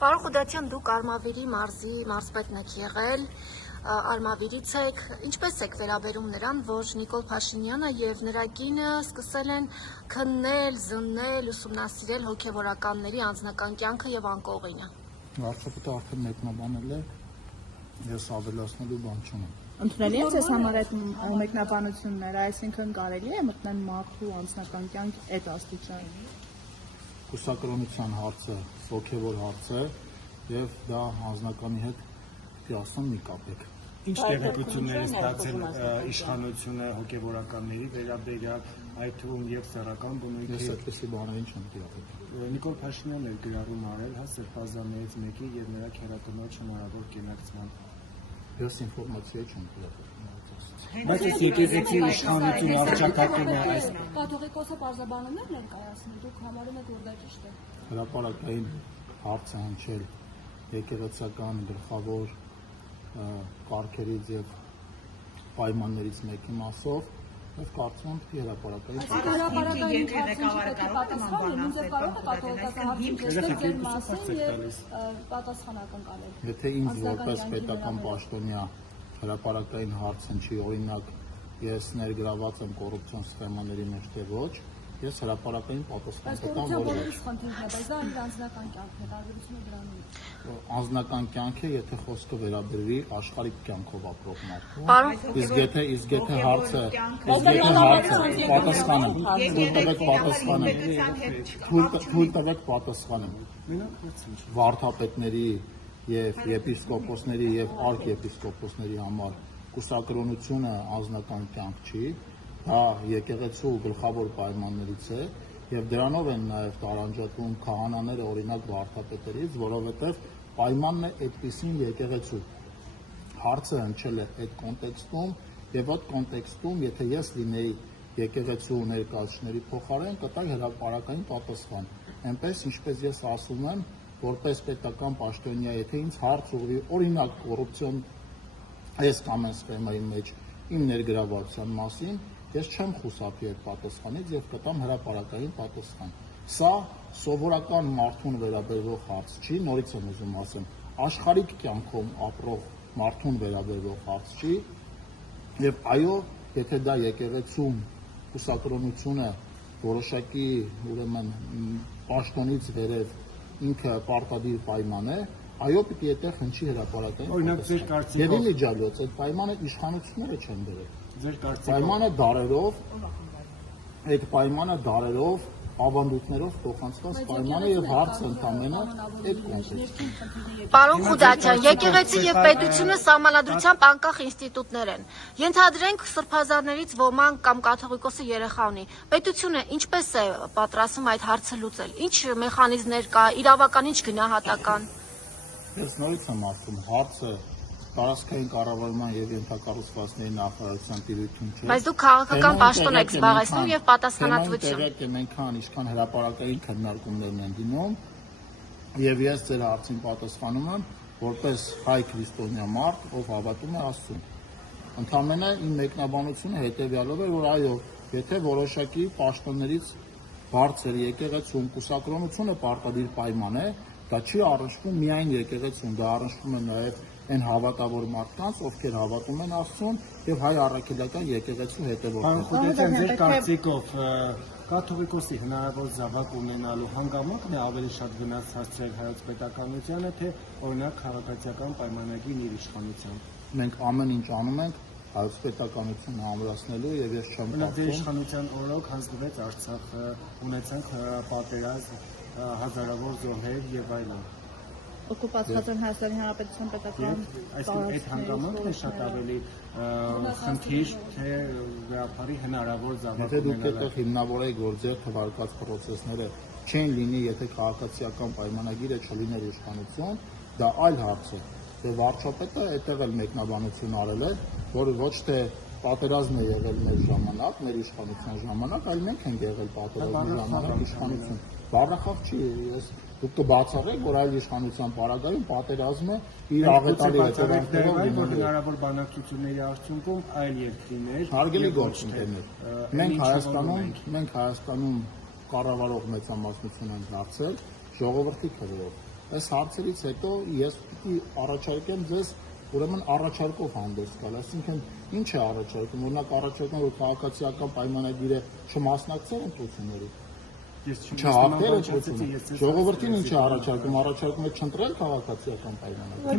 Պարոն Խուդատյան, դուք Արմավիրի մարզի մարզպետն եք եղել, Արմավիրից եք, ինչպես եք վերաբերում նրան, որ Նիկոլ Փաշինյանը եւ նրա կինը սկսել են քննել, զննել, ուսումնասիրել հոգեվորականների անձնական կյանքը եւ անկողինը։ Վարչապետը արդեն մեկնաբանել է, ես ավելացնելու բան չունեմ։ Ընդունելի է ձեզ համար այդ մեկնաբանությունները, այսինքն կարելի է մտնել մարդու անձնական կյանք այդ աստիճանի։ Կուսակրոնության հարցը հոգևոր հարց է եւ դա անձնականի հետ պիտի ասեմ մի կապեք։ Ինչ տեղեկություններ է ստացել իշխանությունը հոգևորականների վերաբերյալ, այդ թվում եւ սեռական բնույթի։ Ես այդպեսի բաներին չեմ տեղեկացել։ Նիկոլ Փաշինյանն էր գրառում արել հա սրբազաններից մեկի եւ նրա քերատոնոջ հնարավոր կենակցման։ Ես ինֆորմացիա չեմ տեղեկացել։ Բայց այս եկեղեցի իշխանությունը արժանացել է այս Կաթողիկոսը բարձրաբանումներ ներկայացնում, դուք համարում եք, որ դա ճիշտ է։ Հրապարակային հարց է հնչել եկեղեցական գլխավոր կարգերից եւ պայմաններից մեկի մասով եւ կարծում եմ պիտի հրապարակային Հրապարակային ղեկավարը պատասխանական Եթե ինձ որպես պետական պաշտոնյա հրապարակային հարց հնչի, օրինակ ես ներգրաված եմ կոռուպցիոն սխեմաների մեջ թե ոչ, ես հրապարակային պատասխան կտամ, անձնական կյանք է, եթե խոսքը վերաբերվի աշխարհիկ կյանքով ապրող մարդու։ Իսկ եթե հարցը պատասխանեմ, թույլ տվեք պատասխանեմ։ Վարդապետների եւ եպիսկոպոսների եւ արքեպիսկոպոսների համար կուսակրոնությունը անձնական կյանք չի, դա եկեղեցու գլխավոր պայմաններից է եւ դրանով են նաեւ տարանջատվում քահանաները օրինակ վարդապետերից, որովհետեւ պայմանն է այդպիսին եկեղեցու։ Հարցը հնչել է այդ կոնտեքստում եւ այդ կոնտեքստում, եթե ես լինեի եկեղեցու ներկայացուցիչների փոխարեն, կտայի հրապարակային պատասխան։ Այնպես ինչպես ես ասում եմ, որպես պետական պաշտոնյա, եթե ինձ հարց ուղղի, օրինակ կոռուպցիոն այս կամ այն սխեմայի մեջ իմ ներգրավվածության մասին, ես չեմ խուսափի այդ պատասխանից եւ կտամ հրապարակային պատասխան։ Սա սովորական մարդուն վերաբերող հարց չի, նորից եմ ուզում ասեմ, աշխարհիկ կյանքում ապրող մարդուն վերաբերող հարց չի, եւ այո, եթե դա եկեղեցում կուսակրոնությունը որոշակի ուրեմն պաշտոնից վերև ինքը պարտադիր պայման է, այո, պիտի այդտեղ հնչի հրապարակային օրինակ ձեր կարծիքով եւ իմիջիալոց այդ պայմանը իշխանությունները չեն դրել։ Ձեր կարծիքով պայմանը դարերով ավանդույթներով փոխանցված պայմանը եւ հարցը ընդամենը այդ կոնտեքստում։ Պարոն Խուդատյան, եկեղեցի եւ պետությունը սահմանադրությամբ անկախ ինստիտուտներ են։ Ենթադրենք սրբազաններից ոմանք կամ կաթողիկոսի երեխա ունի։ Պետությունը ինչպես է պատրաստվում այդ հարցը լուծել։ Ինչ մեխանիզմներ կա, իրավական ինչ գնահատական։ Ես նորից եմ ասում, հարցը տարածքային կառավարման եւ ենթակառուցվածքների նախարարության տիրույթում չէ։ Բայց դուք քաղաքական պաշտոն եք զբաղեցնում եւ պատասխանատվություն։ Այնքան ինչքան հրապարակային քննարկումներն են դիմում, եւ ես ձեր հարցին պատասխանում եմ որպես հայ քրիստոնյա մարդ, ով հավատում է Աստծուն։ Ընդամենը իմ մեկնաբանությունը հետեւյալով է, որ այո, եթե որոշակի պաշտոններից բարձր եկեղեցում կուսակրոնությունը պարտադիր պայման է, դա չի առնչվում միայն եկեղեցուն, դա առնչվում է նաեւ այն հավատավոր մարդկանց, ովքեր հավատում են Աստծուն եւ հայ առաքելական եկեղեցու հետևորդներ։ Խուդատյան, ձեր կարծիքով կաթողիկոսի հնարավոր զավակ ունենալու հանգամանքն է ավելի շատ վնաս հասցրել հայոց պետականությանը, թե օրինակ քաղաքացիական պայմանագիր իր իշխանությամբ։ Մենք ամեն ինչ անում ենք հայոց պետականությունը ամրացնելու եւ ես չեմ կարծում։ Ձեր իշխանության օրոք հանձնվեց Արցախը, ունեցանք պատերազմ, հազարավոր զոհեր եւ այլն։ Օկուպացված են Հայաստանի Հանրապետության պետական Այսինքն այդ հանգամանքն է շատ ավելի խնդիր, թե գաղափարի հնարավոր զավակ ունենալը։ Եթե դուք այդտեղ հիմնավորեք, որ ձեր թվարկած process-ները չեն լինի, եթե քաղաքացիական պայմանագիրը չլիներ իշխանություն, դա այլ հարց է։ Եվ վարչապետը այդտեղ էլ մեկնաբանություն արել է, որ ոչ թե պատերազմն է եղել մեր ժամանակ, մեր իշխանության ժամանակ, այլ մենք ենք եղել պատերազմի ժամանակ իշխանություն։ Բառախաղ չի, դուք կբացառեք, որ այլ իշխանության պարագայում պատերազմը իր աղետալի հետևանքներով հնարավոր բանակցությունների արդյունքում այլ երկրներ հարգելի գործընկերներ, մենք Հայաստանում կառավարող մեծամասնություն ենք դարձել ժողովրդի քրեով Այս հարցերից հետո ես պիտի առաջարկեմ ձեզ ուրեմն առաջարկով հանդես գալ, այսինքն ինչ է առաջարկում, օրինակ առաջարկում որ քաղաքացիական պայմանագիրը չմասնակցել ընտրությունների, չհաղթել ընտրությունը, ժողովրդին ինչ է առաջարկում, առաջարկում է չընտրել քաղաքացիական պայմանագիր։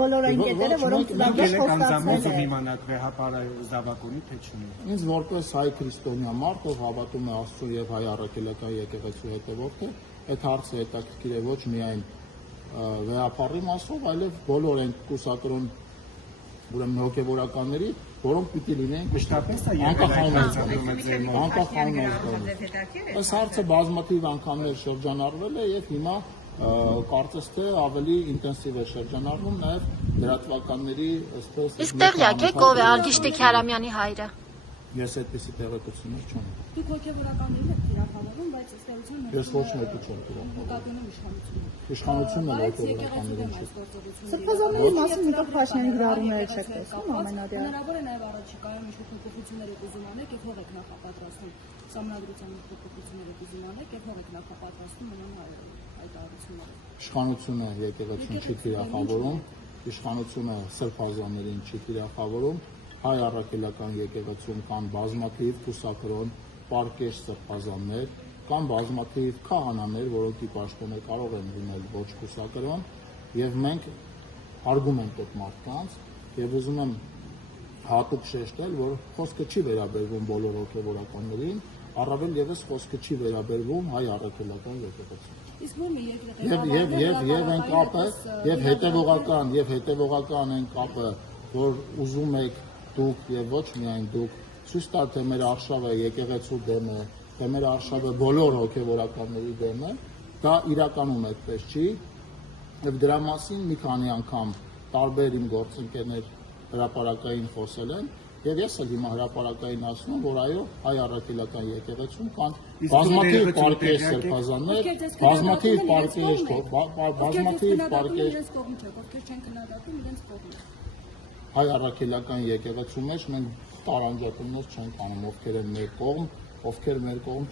բոլոր այն կետերը, որոնք Կամզամոզը իմանաք վեհապարը զավակունի թե չունի։ Ինձ որպես հայ քրիստոնյա մարդ, ով հավատում է Աստծո եւ հայ առաքելական եկեղեցու հետևորդ է, այդ հարցը հետաքրքիր է ոչ միայն վեհապարի մասով, այլև բոլոր այն կուսակրոն ուրեմն հոգևորականների, որոնք պիտի լինեն Մշտապես է անկախ այս հարցը բազմաթիվ անգամներ շրջանառվել է եւ հիմա կարծես թե ավելի ինտենսիվ է շրջանառվում նաեւ լրատվականների այսպես Իսկ տեղյակ եք ով է Արգիշտի Քյարամյանի հայրը։ Ես այդպեսի տեղեկություններ չունեմ։ Դուք հոգևորականներին եք թիրախավորում, բայց ըստ էության Ես ոչ մեկի չեմ թիրախավորում։ նկատում իշխանությունը։ Իշխանությունն է հոգևորականներին չի։ Սրբազանների մասին Նիկոլ Փաշինյանի գրառումները չեք տեսնում ամենադեպ։ Հնարավոր է նաև առաջիկայում ինչ-որ փոփոխություններ եք ուզում անեք եւ հող եք նախապատրաստում։ Սահմանադրության փոփոխություններ եք ուզում անեք եւ հող եք նախապատրաստում մնան հայտարարությունները։ Իշխանությունը եկեղեցին չի թիրախավորում, իշխանությունը սրբազաններին չի թիրախավորում, հայ առաքելական եկեղեցում կան բազմաթիվ կուսակրոն, պարկեշ սրբազաններ, կան բազմաթիվ քահանաներ, որոնք ի պաշտոնե կարող են լինել ոչ կուսակրոն, եւ մենք հարգում ենք այդ մարդկանց եւ ուզում եմ հատուկ շեշտել, որ խոսքը չի վերաբերվում բոլոր հոգևորականներին, առավել եւս խոսքը չի վերաբերվում հայ առաքելական եկեղեցուն։ Իսկ ո՞ր մի Եվ այն կապը, եւ հետեւողական այն կապը, որ ուզում եք դուք եւ ոչ միայն դուք ցույց տալ թե մեր արշավը եկեղեցու դեմ է, թե մեր արշավը բոլոր հոգևորականների դեմ է, դա իրականում այդպես չի, եւ դրա մասին մի քանի անգամ տարբեր իմ գործընկերներ հրապարակային խոսել են, եւ ես էլ հիմա հրապարակային ասում, որ այո, հայ առաքելական եկեղեցում կան բազմաթիվ պարկեշ սրբազաններ, բազմաթիվ պարկեշ ովքեր չեն քննադատում իրենց կողմից։ Հայ առաքելական եկեղեցու մեջ մենք տարանջատումներ չենք անում, ովքեր են մեր կողմ, ովքեր մեր կողմ